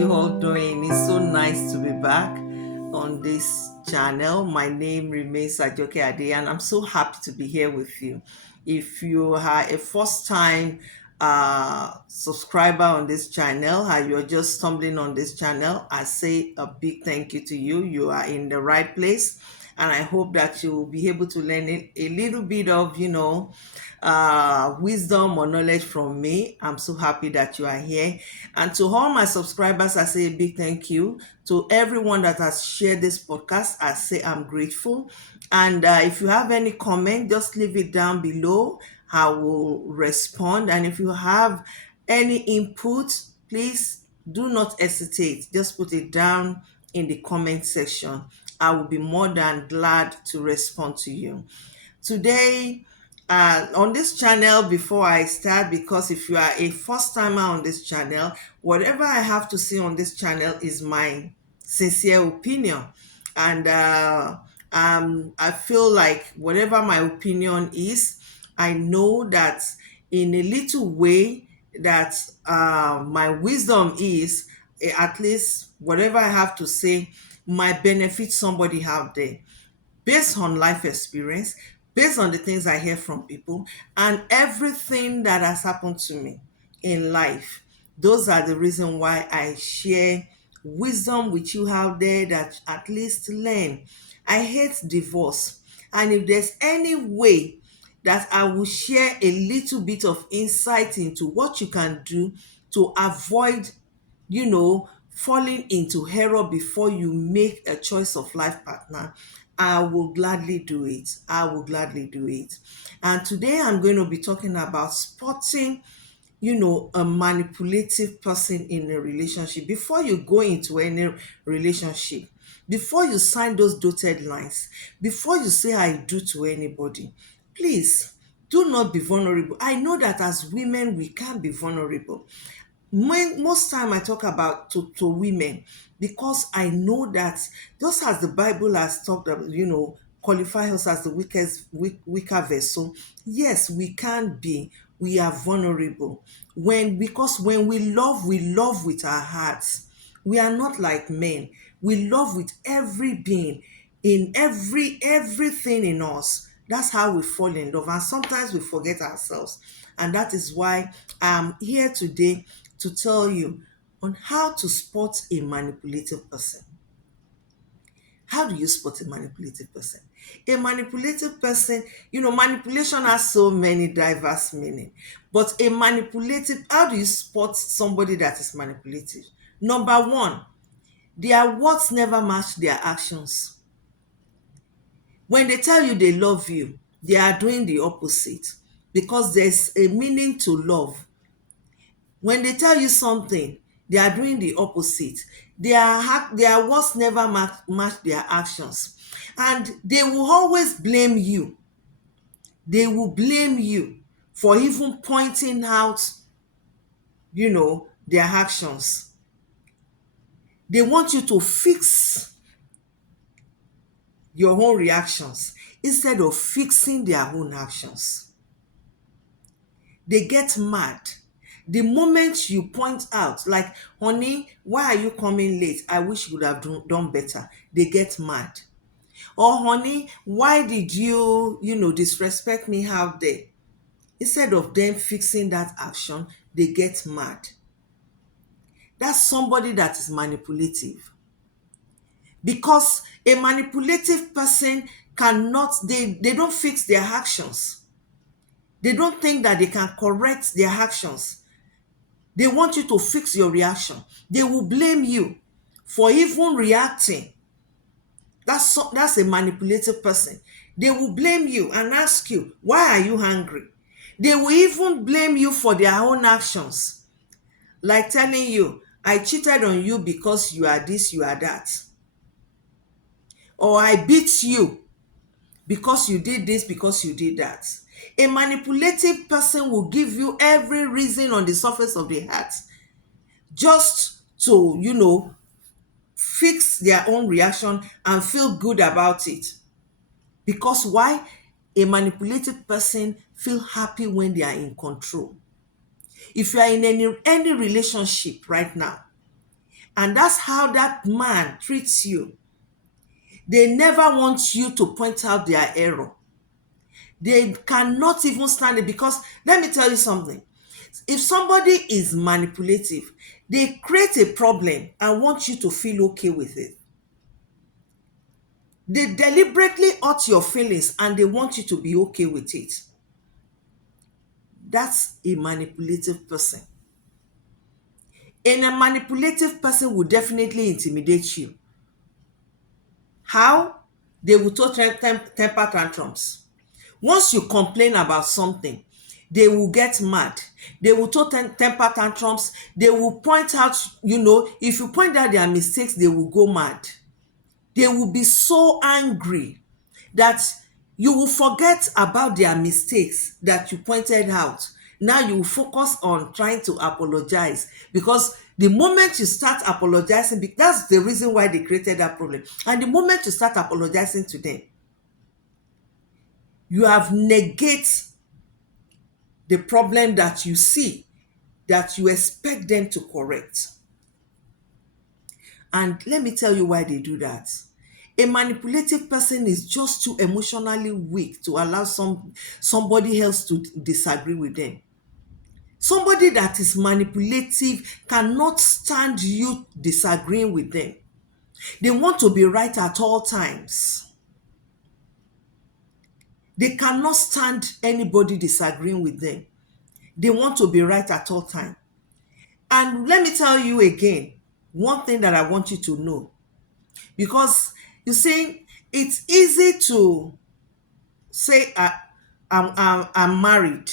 you all doing? It's so nice to be back on this channel. My name remains Ajoke Ade, and I'm so happy to be here with you. If you are a first time subscriber on this channel, or you're just stumbling on this channel, I say a big thank you to you. You are in the right place, and I hope that you will be able to learn a little bit of, wisdom or knowledge from me. I'm so happy that you are here. And to all my subscribers, I say a big thank you. To everyone that has shared this podcast, I say I'm grateful. And if you have any comment, just leave it down below. I will respond. And if you have any input, please do not hesitate. Just put it down in the comment section. I will be more than glad to respond to you. Today, on this channel, before I start, because if you are a first timer on this channel, whatever I have to say on this channel is my sincere opinion. And I feel like whatever my opinion is, I know that in a little way that my wisdom is, at least whatever I have to say might benefit somebody out there based on life experience, based on the things I hear from people, and everything that has happened to me in life. Those are the reason why I share wisdom with you out there that at least learn. I hate divorce. And if there's any way that I will share a little bit of insight into what you can do to avoid falling into error before you make a choice of life partner, I will gladly do it. I will gladly do it. And today I'm going to be talking about spotting, a manipulative person in a relationship. Before you go into any relationship, before you sign those dotted lines, before you say I do to anybody, please do not be vulnerable. I know that as women, we can't be vulnerable. Most time I talk about to women because I know that just as the Bible has talked about, qualify us as the weaker vessel. Yes, we can be. We are vulnerable because when we love with our hearts. We are not like men. We love with every being, in everything in us. That's how we fall in love, and sometimes we forget ourselves. And that is why I'm here today to tell you on how to spot a manipulative person. How do you spot a manipulative person? A manipulative person, manipulation has so many diverse meaning. But how do you spot somebody that is manipulative? Number one, their words never match their actions. When they tell you they love you, they are doing the opposite because there's a meaning to love. When they tell you something, they are doing the opposite. Their words never match their actions. And they will always blame you. They will blame you for even pointing out, their actions. They want you to fix your own reactions instead of fixing their own actions. They get mad the moment you point out, like, honey, why are you coming late? I wish you would have done better. They get mad. Or, honey, why did you, disrespect me out there? Instead of them fixing that action, they get mad. That's somebody that is manipulative. Because a manipulative person they don't fix their actions. They don't think that they can correct their actions. They want you to fix your reaction. They will blame you for even reacting. That's a manipulative person. They will blame you and ask you, why are you angry? They will even blame you for their own actions. Like telling you, I cheated on you because you are this, you are that. Or I beat you because you did this, because you did that. A manipulative person will give you every reason on the surface of the heart just to, fix their own reaction and feel good about it. Because why? A manipulative person feel happy when they are in control. If you are in any relationship right now And that's how that man treats you. They never want you to point out their error. They cannot even stand it, because let me tell you something. If somebody is manipulative, they create a problem and want you to feel okay with it. They deliberately hurt your feelings and they want you to be okay with it. That's a manipulative person. And a manipulative person will definitely intimidate you. How? They will throw temper tantrums. Once you complain about something, they will get mad. They will throw temper tantrums. They will point out, if you point out their mistakes, they will go mad. They will be so angry that you will forget about their mistakes that you pointed out. Now you will focus on trying to apologize, because the moment you start apologizing, that's the reason why they created that problem. And the moment you start apologizing to them, you have negated the problem that you see, that you expect them to correct. And let me tell you why they do that. A manipulative person is just too emotionally weak to allow somebody else to disagree with them. Somebody that is manipulative cannot stand you disagreeing with them. They want to be right at all times. They cannot stand anybody disagreeing with them. They want to be right at all times. And let me tell you again, one thing that I want you to know, because you see, it's easy to say I'm married,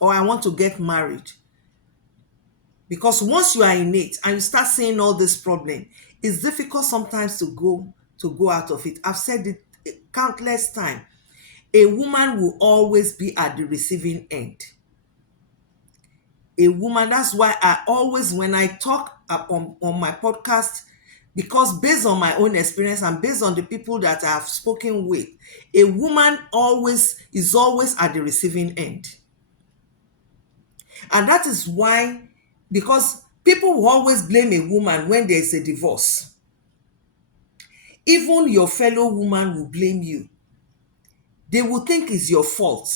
or I want to get married, because once you are in it and you start seeing all this problem, it's difficult sometimes to go out of it. I've said it countless times. A woman will always be at the receiving end. A woman, that's why I always, when I talk on my podcast, because based on my own experience and based on the people that I've spoken with, a woman is always at the receiving end. And that is why, because people will always blame a woman when there is a divorce. Even your fellow woman will blame you. They will think it's your fault.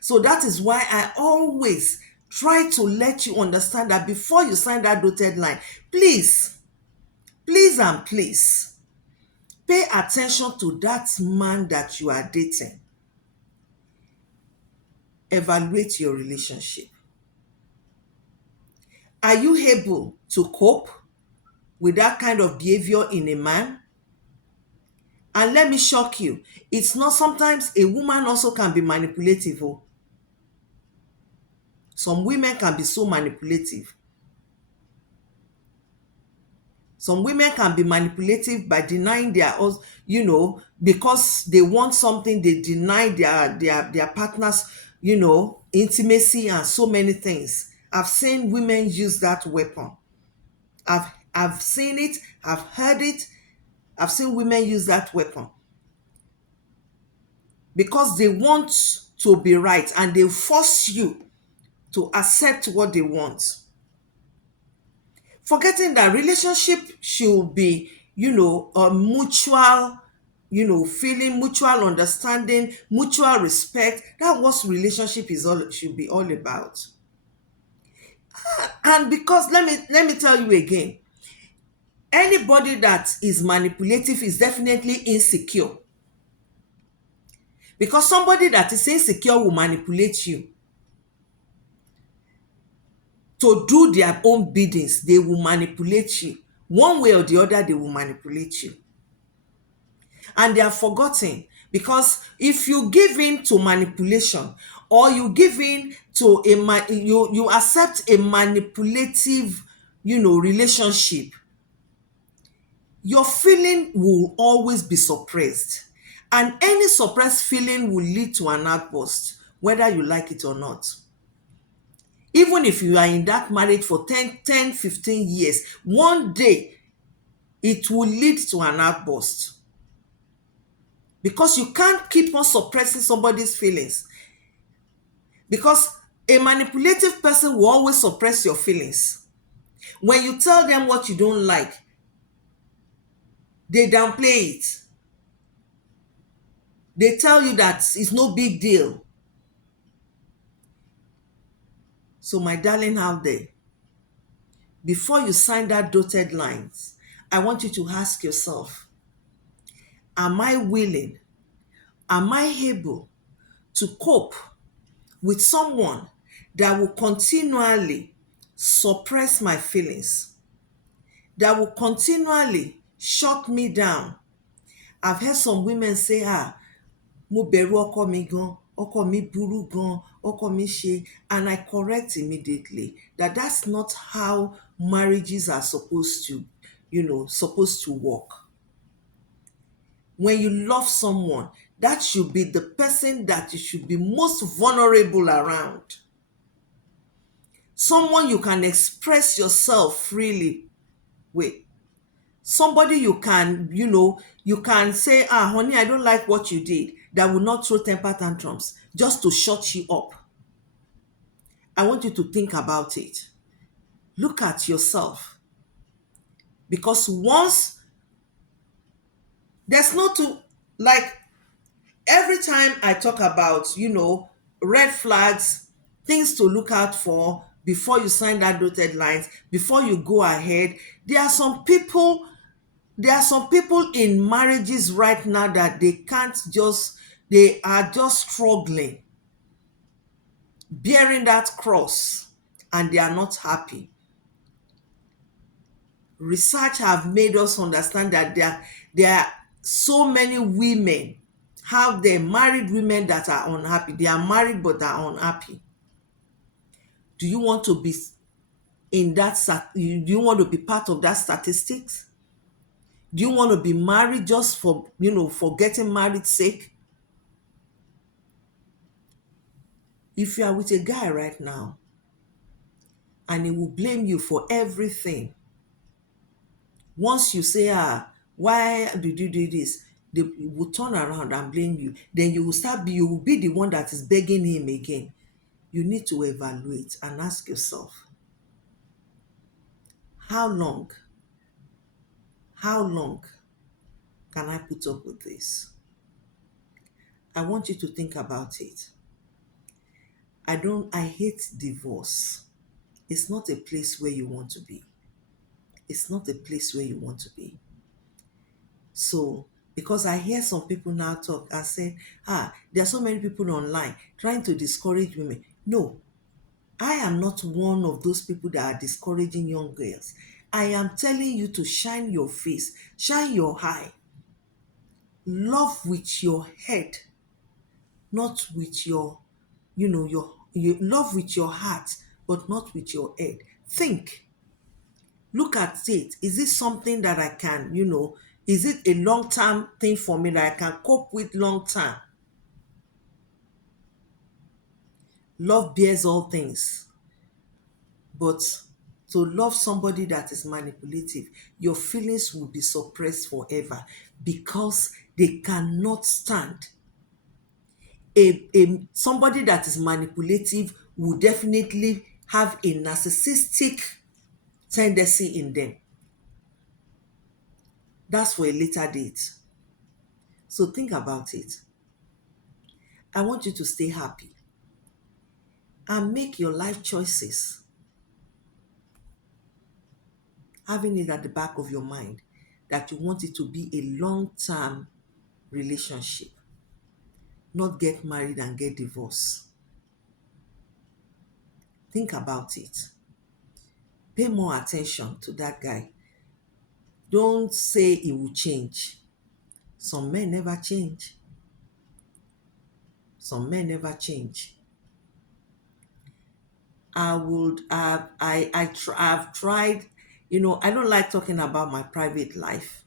So that is why I always try to let you understand that before you sign that dotted line, please and please, pay attention to that man that you are dating. Evaluate your relationship. Are you able to cope with that kind of behavior in a man? And let me shock you, it's not, sometimes a woman also can be manipulative. Oh. Some women can be so manipulative. Some women can be manipulative by denying because they want something, they deny their partners, intimacy and so many things. I've seen women use that weapon. I've seen it, I've heard it, I've seen women use that weapon. Because they want to be right and they force you to accept what they want. Forgetting that relationship should be, a mutual, feeling, mutual understanding, mutual respect. That's what relationship should be all about. And because let me tell you again, anybody that is manipulative is definitely insecure. Because somebody that is insecure will manipulate you to do their own biddings. They will manipulate you. One way or the other, they will manipulate you. And they are forgotten, because if you give in to manipulation, or you give in to you accept a manipulative, relationship, your feeling will always be suppressed. And any suppressed feeling will lead to an outburst, whether you like it or not. Even if you are in that marriage for 10, 15 years, one day it will lead to an outburst. Because you can't keep on suppressing somebody's feelings. Because a manipulative person will always suppress your feelings. When you tell them what you don't like, they downplay it. They tell you that it's no big deal. So, my darling out there, before you sign that dotted lines, I want you to ask yourself, am I willing, am I able to cope with someone that will continually suppress my feelings, that will continually shut me down? I've heard some women say, mo bẹ̀rù ọkọ mi gan, ọkọ mi burú gan, ọkọ mi ṣe, and I correct immediately that that's not how marriages are supposed to, supposed to work. When you love someone, that should be the person that you should be most vulnerable around. Someone you can express yourself freely with. Somebody you can, you can say, honey, I don't like what you did, that will not throw temper tantrums just to shut you up. I want you to think about it. Look at yourself. Because once, there's no to, like, every time I talk about, red flags, things to look out for before you sign that dotted lines, before you go ahead, there are some people in marriages right now that they are just struggling, bearing that cross, and they are not happy. Research have made us understand that there are so many women, how they married women that are unhappy. They are married but are unhappy. Do you want to be in that? Do you want to be part of that statistics? Do you want to be married just for getting married sake? If you are with a guy right now and he will blame you for everything, once you say, why did you do this? They will turn around and blame you. Then you will be the one that is begging him again. You need to evaluate and ask yourself, how long can I put up with this? I want you to think about it. I hate divorce. It's not a place where you want to be. It's not a place where you want to be. So, because I hear some people now talk and say, there are so many people online trying to discourage women. No, I am not one of those people that are discouraging young girls. I am telling you to shine your face, shine your eye. Love with your head, not with your love with your heart, but not with your head. Think. Look at it. Is it something that I can, is it a long-term thing for me that I can cope with long-term? Love bears all things. But to love somebody that is manipulative, your feelings will be suppressed forever because they cannot stand. Somebody that is manipulative will definitely have a narcissistic tendency in them. That's for a later date. So think about it. I want you to stay happy and make your life choices, having it at the back of your mind that you want it to be a long-term relationship, not get married and get divorced. Think about it. Pay more attention to that guy. Don't say he will change. Some men never change. Some men never change. I've tried, I don't like talking about my private life,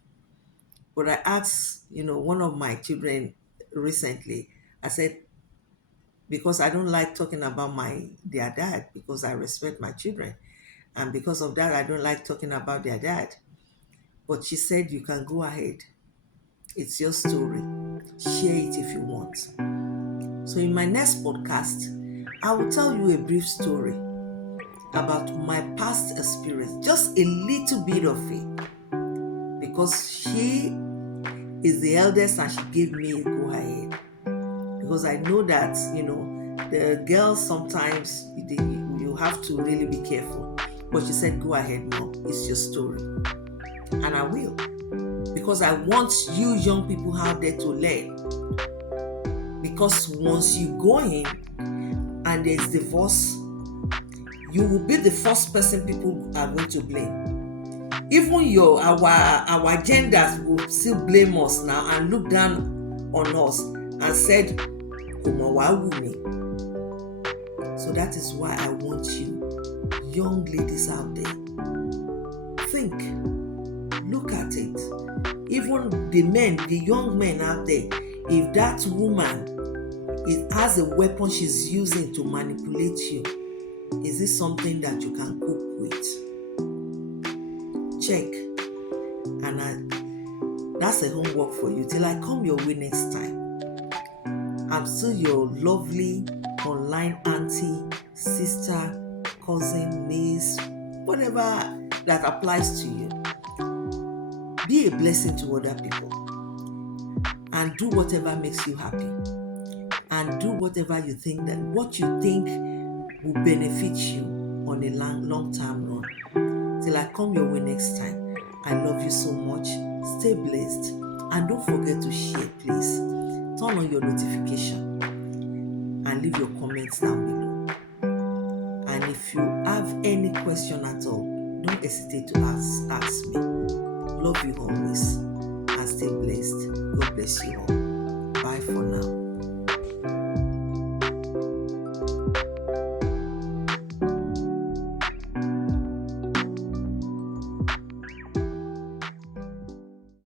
but I asked, one of my children recently, I said, because I don't like talking about their dad, because I respect my children. And because of that, I don't like talking about their dad. But she said, you can go ahead. It's your story. Share it if you want. So in my next podcast, I will tell you a brief story about my past experience, just a little bit of it, because she is the eldest and she gave me a go ahead. Because I know that, the girls sometimes you have to really be careful. But she said, go ahead, Mom, it's your story. And I will. Because I want you young people out there to learn. Because once you go in and there's divorce, you will be the first person people are going to blame. Even our genders will still blame us now and look down on us and said, Umawawumi. So that is why I want you, young ladies out there, think, look at it. Even the young men out there, if that woman has a weapon she's using to manipulate you, is this something that you can cope with? Check. And that's a homework for you. Till I come your way next time, I'm still your lovely online auntie, sister, cousin, niece, whatever that applies to you. Be a blessing to other people and do whatever makes you happy, and do whatever you think what you think will benefit you on a long-term run. Till I come your way next time, I love you so much. Stay blessed, and don't forget to share, please. Turn on your notification and leave your comments down below. And if you have any question at all, don't hesitate to ask me. Love you always, and stay blessed. God bless you all. Bye for now.